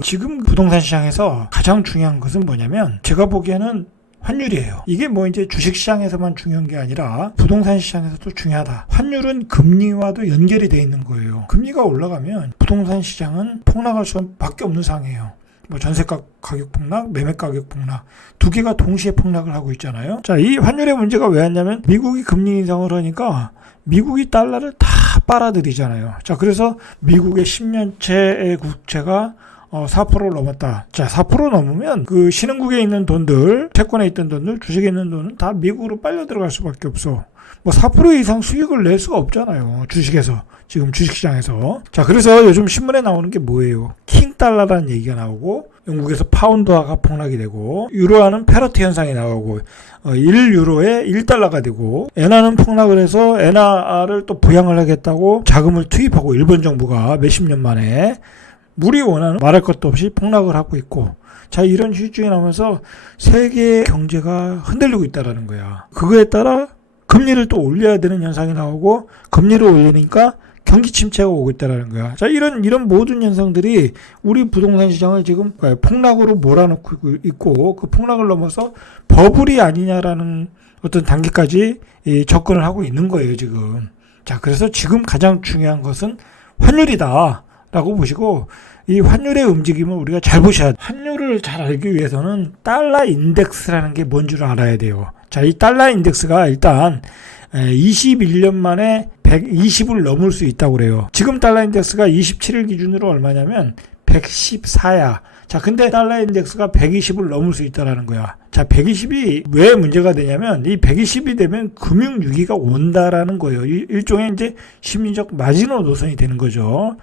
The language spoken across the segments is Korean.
지금 부동산 시장에서 가장 중요한 것은 뭐냐면 제가 보기에는 환율이에요. 이게 뭐 이제 주식시장에서만 중요한 게 아니라 부동산 시장에서도 중요하다. 환율은 금리와도 연결이 돼 있는 거예요. 금리가 올라가면 부동산 시장은 폭락할 수밖에 없는 상황이에요. 뭐 전세가 가격 폭락, 매매 가격 폭락 두 개가 동시에 폭락을 하고 있잖아요. 자, 이 환율의 문제가 왜 왔냐면 미국이 금리 인상을 하니까 미국이 달러를 다 빨아들이잖아요. 자, 그래서 미국의 10년채의 국채가 4%를 넘었다. 자, 4% 넘으면 그 신흥국에 있는 돈들, 채권에 있던 돈들, 주식에 있는 돈은 다 미국으로 빨려 들어갈 수밖에 없어. 뭐 4% 이상 수익을 낼 수가 없잖아요. 주식에서. 지금 주식시장에서. 자, 그래서 요즘 신문에 나오는 게 뭐예요? 킹달러라는 얘기가 나오고 영국에서 파운드화가 폭락이 되고 유로화는 페러티 현상이 나오고 1유로에 1달러가 되고 엔화는 폭락을 해서 엔화를 또 부양을 하겠다고 자금을 투입하고 일본 정부가 몇십 년 만에 물이 원하는 말할 것도 없이 폭락을 하고 있고, 자, 이런 시중에 나오면서 세계 경제가 흔들리고 있다라는 거야. 그거에 따라 금리를 또 올려야 되는 현상이 나오고, 금리를 올리니까 경기 침체가 오고 있다라는 거야. 자, 이런 모든 현상들이 우리 부동산 시장을 지금 폭락으로 몰아넣고 있고, 그 폭락을 넘어서 버블이 아니냐라는 어떤 단계까지 접근을 하고 있는 거예요, 지금. 자, 그래서 지금 가장 중요한 것은 환율이다 라고 보시고, 이 환율의 움직임을 우리가 잘 보셔야 돼요. 환율을 잘 알기 위해서는 달러 인덱스라는 게 뭔 줄 알아야 돼요. 자, 이 달러 인덱스가 일단 21년 만에 120을 넘을 수 있다고 그래요. 지금 달러 인덱스가 27일 기준으로 얼마냐면 114야. 자, 근데 달러 인덱스가 120을 넘을 수 있다라는 거야. 자, 120이 왜 문제가 되냐면 이 120이 되면 금융위기가 온다라는 거예요. 일종의 이제 심리적 마지노 노선이 되는 거죠.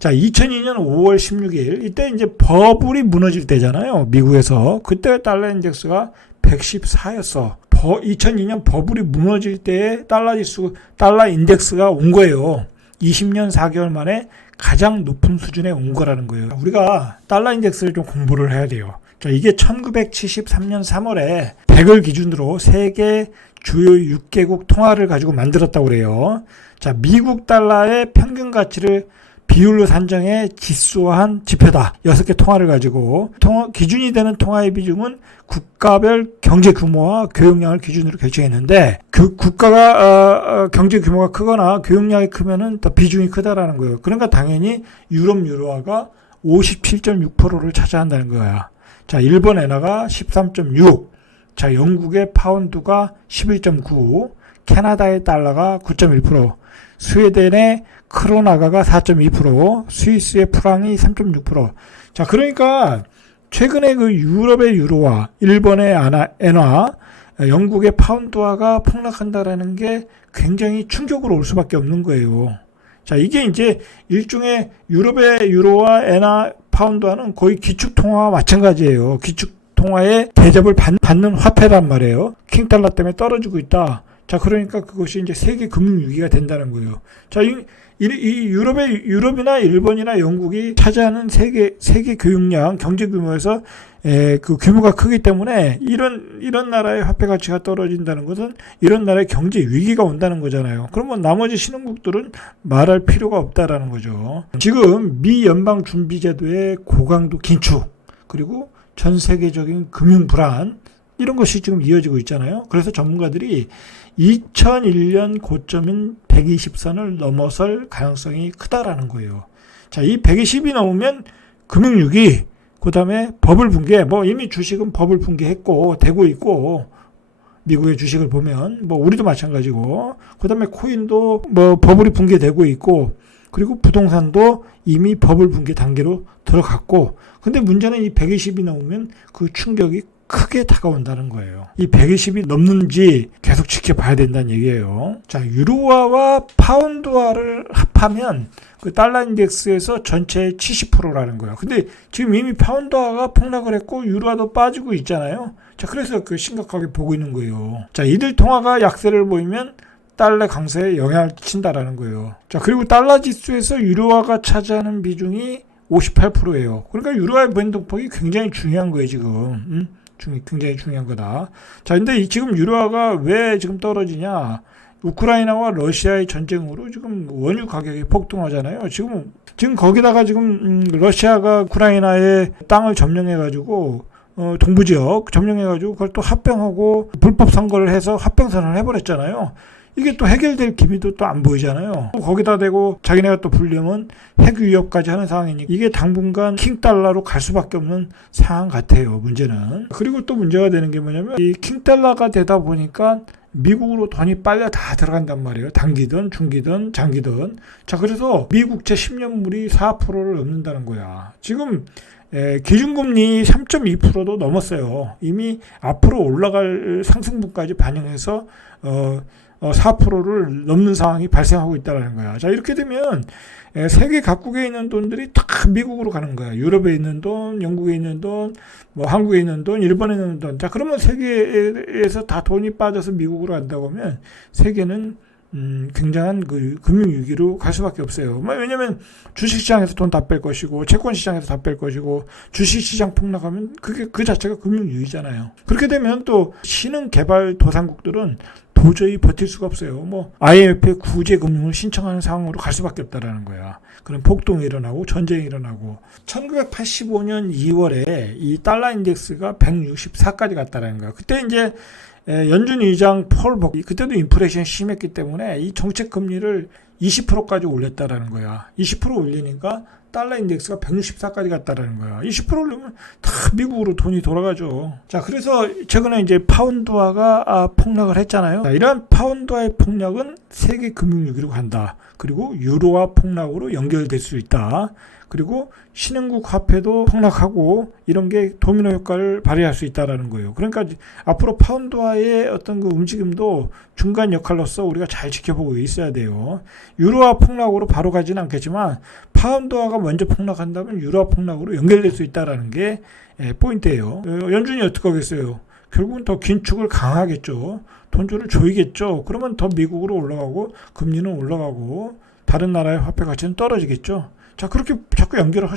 자, 2002년 5월 16일 이때 이제 버블이 무너질 때잖아요. 미국에서. 그때 달러 인덱스가 114였어. 2002년 버블이 무너질 때에 달러 인덱스가 온 거예요. 20년 4개월 만에 가장 높은 수준에 온 거라는 거예요. 우리가 달러 인덱스를 좀 공부를 해야 돼요. 자, 이게 1973년 3월에 100을 기준으로 세계 주요 6개국 통화를 가지고 만들었다고 그래요. 자, 미국 달러의 평균 가치를 비율로 산정해 지수화한 지표다. 6개 통화를 가지고 기준이 되는 통화의 비중은 국가별 경제 규모와 교역량을 기준으로 결정했는데 그 국가가 경제 규모가 크거나 교역량이 크면은 더 비중이 크다라는 거예요. 그러니까 당연히 유럽 유로화가 57.6%를 차지한다는 거야. 자, 일본 엔화가 13.6, 자, 영국의 파운드가 11.9, 캐나다의 달러가 9.1%, 스웨덴의 크로나가가 4.2%, 스위스의 프랑이 3.6%. 자, 그러니까 최근에 그 유럽의 유로화, 일본의 엔화, 영국의 파운드화가 폭락한다라는 게 굉장히 충격으로 올 수밖에 없는 거예요. 자, 이게 이제 일종의 유럽의 유로화, 엔화, 파운드화는 거의 기축통화와 마찬가지예요. 기축통화의 대접을 받는 화폐란 말이에요. 킹달러 때문에 떨어지고 있다. 자, 그러니까 그것이 이제 세계 금융위기가 된다는 거예요. 자, 이 유럽이나 일본이나 영국이 차지하는 세계 교역량, 경제 규모에서 그 규모가 크기 때문에 이런 나라의 화폐 가치가 떨어진다는 것은 이런 나라의 경제 위기가 온다는 거잖아요. 그러면 나머지 신흥국들은 말할 필요가 없다라는 거죠. 지금 미 연방 준비 제도의 고강도 긴축, 그리고 전 세계적인 금융 불안, 이런 것이 지금 이어지고 있잖아요. 그래서 전문가들이 2001년 고점인 120선을 넘어설 가능성이 크다라는 거예요. 자, 이 120이 넘으면 금융위기, 그 다음에 버블 붕괴, 뭐 이미 주식은 버블 붕괴했고 되고 있고, 미국의 주식을 보면 뭐 우리도 마찬가지고, 그 다음에 코인도 뭐 버블이 붕괴되고 있고, 그리고 부동산도 이미 버블 붕괴 단계로 들어갔고, 근데 문제는 이 120이 넘으면 그 충격이 크게 다가온다는 거예요. 이 120이 넘는지 계속 지켜봐야 된다는 얘기예요. 자, 유로화와 파운드화를 합하면 그 달러 인덱스에서 전체의 70%라는 거예요. 근데 지금 이미 파운드화가 폭락을 했고 유로화도 빠지고 있잖아요. 자, 그래서 그 심각하게 보고 있는 거예요. 자, 이들 통화가 약세를 보이면 달러 강세에 영향을 끼친다라는 거예요. 자, 그리고 달러 지수에서 유로화가 차지하는 비중이 58%예요. 그러니까 유로화의 변동폭이 굉장히 중요한 거예요, 지금. 굉장히 중요한 거다. 자, 근데 지금 유로화가 왜 지금 떨어지냐? 우크라이나와 러시아의 전쟁으로 지금 원유 가격이 폭등하잖아요. 지금 지금 거기다가 지금 러시아가 우크라이나의 땅을 점령해가지고 동부지역 점령해가지고 그걸 또 합병하고 불법 선거를 해서 합병선언을 해버렸잖아요. 이게 또 해결될 기미도 또 안 보이잖아요. 거기다 대고 자기네가 또 불리면 핵 위협까지 하는 상황이니까 이게 당분간 킹달러로 갈 수밖에 없는 상황 같아요. 문제는. 그리고 또 문제가 되는 게 뭐냐면 이 킹달러가 되다 보니까 미국으로 돈이 빨려 다 들어간단 말이에요. 단기든 중기든 장기든. 자, 그래서 미국채 10년물이 4%를 넘는다는 거야. 지금 기준금리 3.2%도 넘었어요. 이미 앞으로 올라갈 상승분까지 반영해서 4%를 넘는 상황이 발생하고 있다는 거야. 자, 이렇게 되면 세계 각국에 있는 돈들이 다 미국으로 가는 거야. 유럽에 있는 돈, 영국에 있는 돈, 뭐 한국에 있는 돈, 일본에 있는 돈. 자, 그러면 세계에서 다 돈이 빠져서 미국으로 간다고 하면 세계는 굉장한 그 금융위기로 갈 수밖에 없어요. 왜냐면 주식시장에서 돈 다 뺄 것이고 채권시장에서 다 뺄 것이고 주식시장 폭락하면 그게 그 자체가 금융위기잖아요. 그렇게 되면 또 신흥개발도상국들은 도저히 버틸 수가 없어요. 뭐 IMF의 구제 금융을 신청하는 상황으로 갈 수밖에 없다라는 거야. 그럼 폭동이 일어나고 전쟁이 일어나고 1985년 2월에 이 달러 인덱스가 164까지 갔다라는 거야. 그때 이제 연준 의장 폴 복 그때도 인플레이션이 심했기 때문에 이 정책 금리를 20%까지 올렸다라는 거야. 20% 올리니까 달러 인덱스가 164까지 갔다라는 거야. 20% 올리면 다 미국으로 돈이 돌아가죠. 자, 그래서 최근에 이제 파운드화가 폭락을 했잖아요. 자, 이러한 파운드화의 폭락은 세계 금융위기로 간다. 그리고 유로화 폭락으로 연결될 수 있다. 그리고 신흥국 화폐도 폭락하고 이런 게 도미노 효과를 발휘할 수 있다라는 거예요. 그러니까 앞으로 파운드화의 어떤 그 움직임도 중간 역할로서 우리가 잘 지켜보고 있어야 돼요. 유로화 폭락으로 바로 가지는 않겠지만 파운드화가 먼저 폭락한다면 유로화 폭락으로 연결될 수 있다라는 게 포인트예요. 연준이 어떻게 하겠어요? 결국은 더 긴축을 강화하겠죠. 돈줄을 조이겠죠. 그러면 더 미국으로 올라가고 금리는 올라가고 다른 나라의 화폐 가치는 떨어지겠죠. 자, 그렇게 자꾸 연결을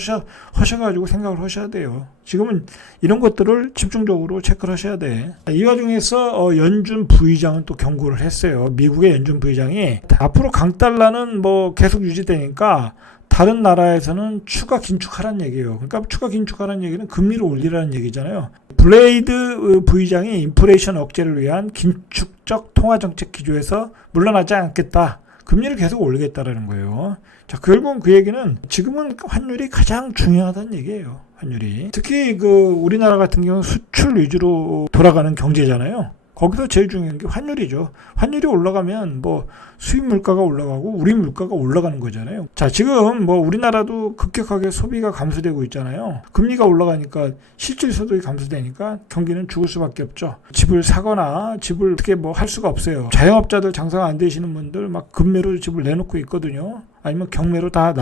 하셔가지고 생각을 하셔야 돼요. 지금은 이런 것들을 집중적으로 체크를 하셔야 돼. 이 와중에서 연준 부의장은 또 경고를 했어요. 미국의 연준 부의장이 앞으로 강달러는 뭐 계속 유지되니까 다른 나라에서는 추가 긴축하라는 얘기예요. 그러니까 추가 긴축하라는 얘기는 금리를 올리라는 얘기잖아요. 블레이드 부의장이 인플레이션 억제를 위한 긴축적 통화정책 기조에서 물러나지 않겠다. 금리를 계속 올리겠다라는 거예요. 자, 결국은 그 얘기는 지금은 환율이 가장 중요하다는 얘기예요. 환율이. 특히 그 우리나라 같은 경우는 수출 위주로 돌아가는 경제잖아요. 거기서 제일 중요한 게 환율이죠. 환율이 올라가면 뭐 수입 물가가 올라가고 우리 물가가 올라가는 거잖아요. 자, 지금 뭐 우리나라도 급격하게 소비가 감소되고 있잖아요. 금리가 올라가니까 실질 소득이 감소되니까 경기는 죽을 수밖에 없죠. 집을 사거나 집을 어떻게 뭐 할 수가 없어요. 자영업자들 장사가 안 되시는 분들 막 금매로 집을 내놓고 있거든요. 아니면 경매로 다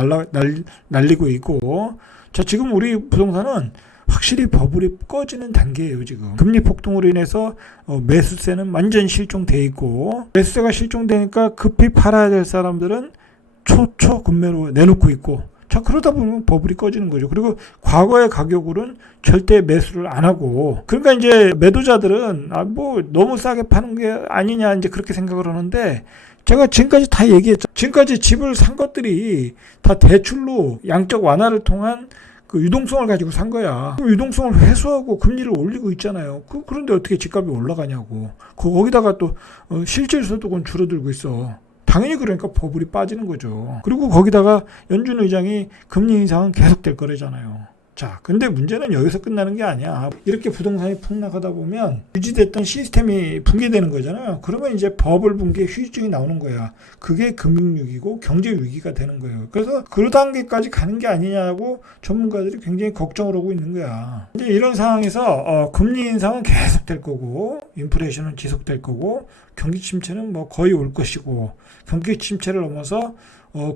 날리고 있고. 자, 지금 우리 부동산은 확실히 버블이 꺼지는 단계예요. 지금 금리 폭등으로 인해서 매수세는 완전 실종돼 있고, 매수세가 실종되니까 급히 팔아야 될 사람들은 초초 금매로 내놓고 있고, 자, 그러다 보면 버블이 꺼지는 거죠. 그리고 과거의 가격으로는 절대 매수를 안 하고, 그러니까 이제 매도자들은 뭐 너무 싸게 파는 게 아니냐 이제 그렇게 생각을 하는데, 제가 지금까지 다 얘기했죠. 지금까지 집을 산 것들이 다 대출로 양적 완화를 통한 그 유동성을 가지고 산 거야. 그 유동성을 회수하고 금리를 올리고 있잖아요. 그런데 어떻게 집값이 올라가냐고. 거기다가 또 실질 소득은 줄어들고 있어. 당연히 그러니까 버블이 빠지는 거죠. 그리고 거기다가 연준 의장이 금리 인상은 계속될 거래잖아요. 자, 근데 문제는 여기서 끝나는 게 아니야. 이렇게 부동산이 폭락하다 보면 유지됐던 시스템이 붕괴되는 거잖아요. 그러면 이제 버블 붕괴 후유증이 나오는 거야. 그게 금융위기고 경제위기가 되는 거예요. 그래서 그 단계까지 가는 게 아니냐고 전문가들이 굉장히 걱정을 하고 있는 거야. 이제 이런 상황에서 금리 인상은 계속될 거고, 인플레이션은 지속될 거고, 경기 침체는 뭐 거의 올 것이고, 경기 침체를 넘어서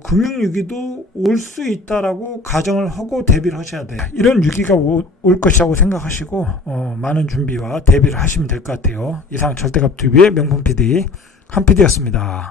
금융위기도 올 수 있다라고 가정을 하고 대비를 하셔야 돼요. 이런 위기가 올 것이라고 생각하시고 많은 준비와 대비를 하시면 될 것 같아요. 이상 절대값TV의 명품 PD 한 PD였습니다.